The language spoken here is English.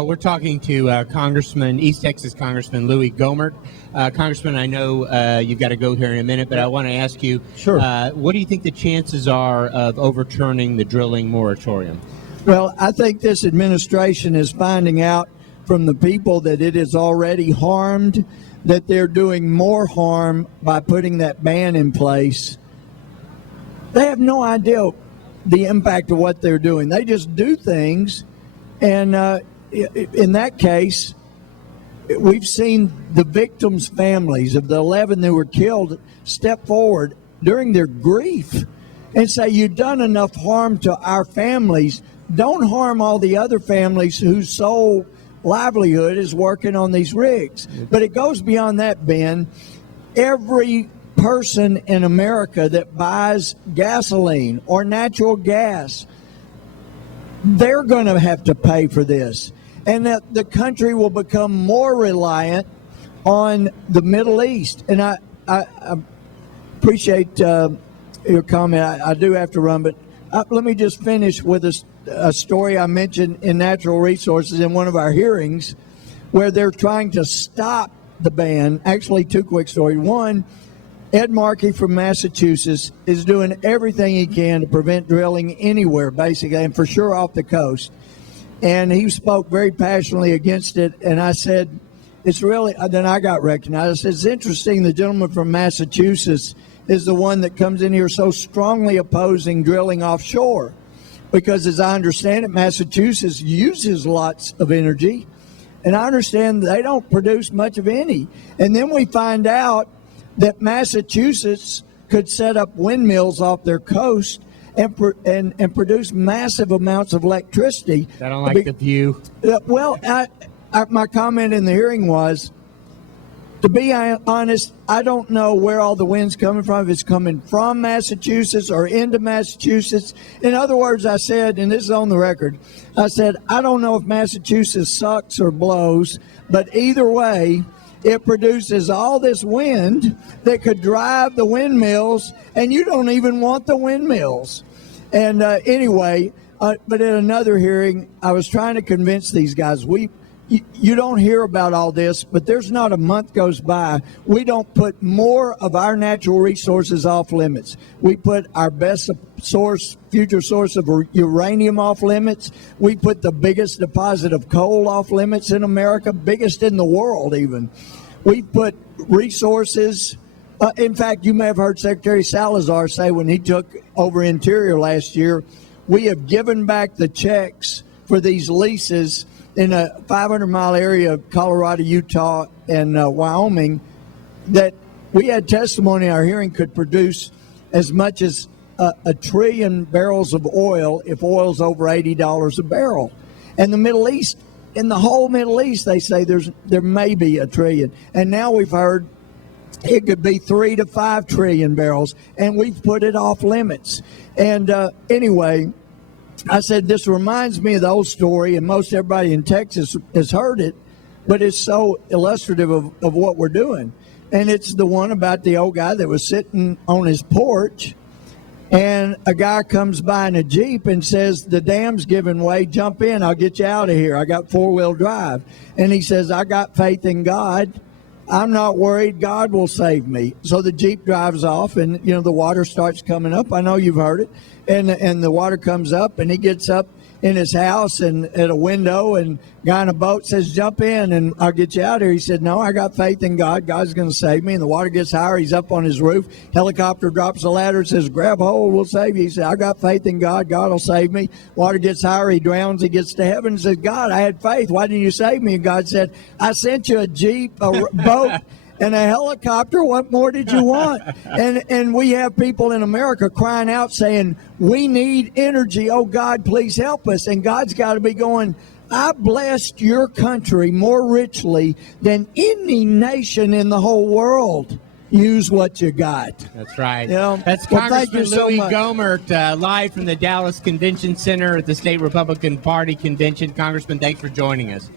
We're talking to East Texas Congressman Louie Gohmert. Congressman, I know you've got to go here in a minute, but I want to ask you, sure. What do you think the chances are of overturning the drilling moratorium? Well, I think this administration is finding out from the people that it is already harmed, that they're doing more harm by putting that ban in place. They have no idea the impact of what they're doing. They just do things, and in that case, we've seen the victims' families of the 11 who were killed step forward during their grief and say, you've done enough harm to our families. Don't harm all the other families whose sole livelihood is working on these rigs. But it goes beyond that, Ben. Every person in America that buys gasoline or natural gas, they're going to have to pay for this. And that the country will become more reliant on the Middle East. And I appreciate your comment. I do have to run, but let me just finish with a story I mentioned in Natural Resources in one of our hearings, where they're trying to stop the ban. Actually, two quick stories. One, Ed Markey from Massachusetts is doing everything he can to prevent drilling anywhere, basically, and for sure off the coast. And he spoke very passionately against it. And I said, it's really, then I got recognized. I said, it's interesting the gentleman from Massachusetts is the one that comes in here so strongly opposing drilling offshore. Because as I understand it, Massachusetts uses lots of energy. And I understand they don't produce much of any. And then we find out that Massachusetts could set up windmills off their coast and produce massive amounts of electricity. I don't like the view. Well, my comment in the hearing was, to be honest, I don't know where all the wind's coming from, if it's coming from Massachusetts or into Massachusetts. In other words, I said, and this is on the record, I said, I don't know if Massachusetts sucks or blows, but either way, it produces all this wind that could drive the windmills, and you don't even want the windmills. And anyway, but at another hearing, I was trying to convince these guys, you don't hear about all this, but there's not a month goes by we don't put more of our natural resources off limits. We put our best future source of uranium off limits. We put the biggest deposit of coal off limits in America, biggest in the world even. We put resources. In fact, you may have heard Secretary Salazar say when he took over Interior last year, we have given back the checks for these leases in a 500-mile area of Colorado, Utah, and Wyoming, that we had testimony in our hearing could produce as much as a trillion barrels of oil if oil's over $80 a barrel. And the Middle East, in the whole Middle East, they say there may be a trillion. And now we've heard it could be 3 to 5 trillion barrels, and we've put it off limits. And anyway, I said, this reminds me of the old story, and most everybody in Texas has heard it, but it's so illustrative of what we're doing. And it's the one about the old guy that was sitting on his porch, and a guy comes by in a Jeep and says, the dam's giving way, jump in, I'll get you out of here. I got four-wheel drive. And he says, I got faith in God. I'm not worried. God will save me. So the Jeep drives off, and, the water starts coming up. I know you've heard it. And the water comes up, and he gets up in his house and at a window, and guy in a boat says, jump in, and I'll get you out of here. He said, no, I got faith in God. God's going to save me. And the water gets higher. He's up on his roof. Helicopter drops a ladder and says, grab hold, we'll save you. He said, I got faith in God. God will save me. Water gets higher. He drowns. He gets to heaven and says, God, I had faith. Why didn't you save me? And God said, I sent you a Jeep, a boat, and a helicopter. What more did you want? And we have people in America crying out saying, we need energy. Oh, God, please help us. And God's got to be going, I blessed your country more richly than any nation in the whole world. Use what you got. That's right. Thank That's you Congressman so Louie much. Gohmert, live from the Dallas Convention Center at the State Republican Party Convention. Congressman, thanks for joining us.